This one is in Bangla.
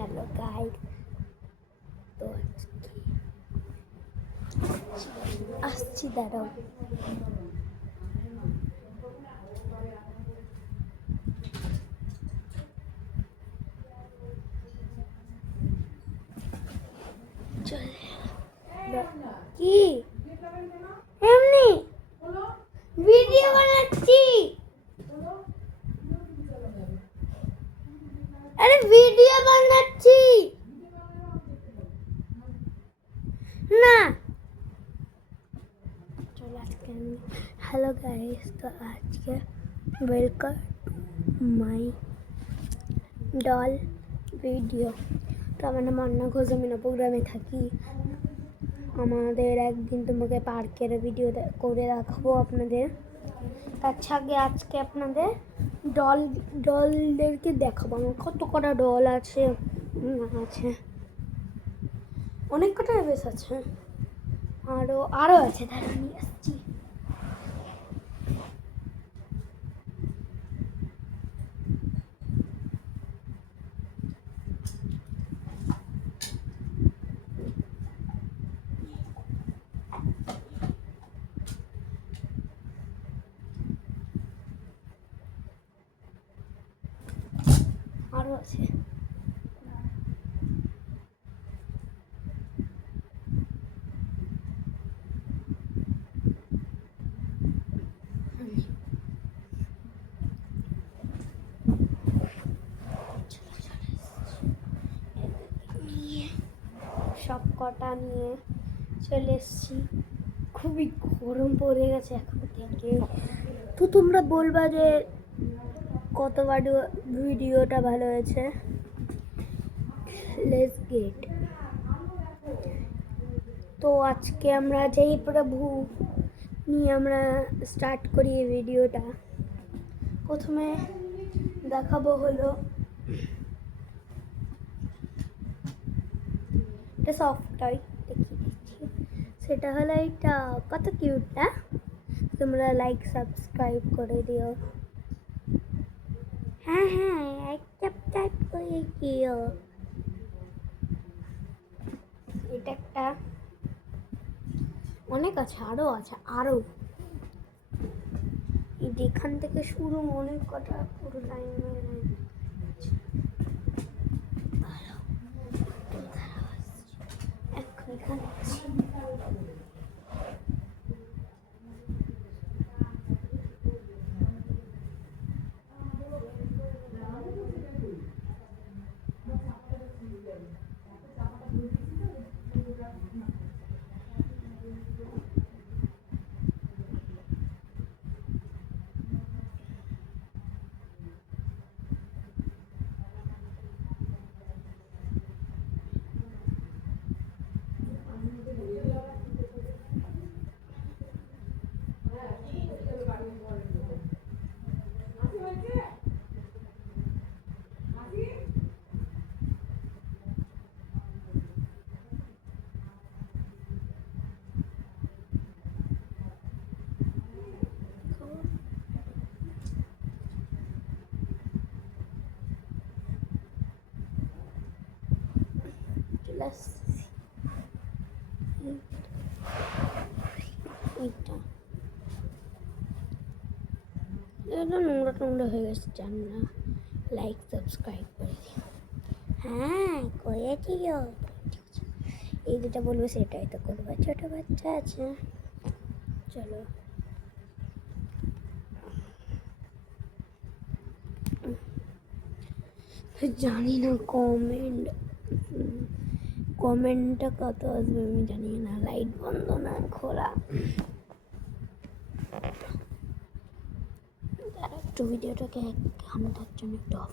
হ্যালো গাইস, তো আসছি, দাঁড়াও। কি এমনি ভিডিও বানাচ্ছি? আরে ভিডিও বানাচ্ছি না। চলো আজকে আমি হ্যালো গাইস, তো আজকে ওয়েলকাম মাই ডল ভিডিও। তো আমার নাম অন্না ঘোষ, আমি নবগ্রামে থাকি। আমাদের একদিন তোমাকে পার্কের ভিডিও করে দেখাবো আপনাদের। আচ্ছা, আজকে আপনাদের ডলদেরকে দেখাবো। আমার কত কটা ডল আছে অনেক কটা বেশ আছে, আরও আছে, তারা নিয়ে আসছি। আরও আছে। সব কটা নিয়ে চলে এসছি। খুবই গরম পড়ে গেছে এখন থেকে। তো তোমরা বলবা যে কতবার ভিডিওটা ভালো হয়েছে। Let's get. তো আজকে আমরা যেই প্রভু নিয়ে আমরা স্টার্ট করি এই ভিডিওটা। প্রথমে দেখাবো হলো এটা সফট টয়, দেখিয়ে দিচ্ছি। সেটা হলো এটা, কত কিউট না? তোমরা লাইক সাবস্ক্রাইব করে দিও। হ্যাঁ সাবস্ক্রাইব করে দিও। এটা একটা, অনেক আছে, আরো এখান থেকে শুরু, অনেক কটা পুরো লাইন। এখানে এটা নোংরা হয়ে গেছে, জান না। লাইক সাবস্ক্রাইব করে দিও। হ্যাঁ করেছি। এই যেটা বলবো সেটাই তো করবো, ছোট বাচ্চা আছে। চলো জানি না কমেন্টটা কত আসবে আমি জানি না। লাইট বন্ধ না খোলা, একটু ভিডিওটাকে 1 ঘন্টার জন্য একটু অফ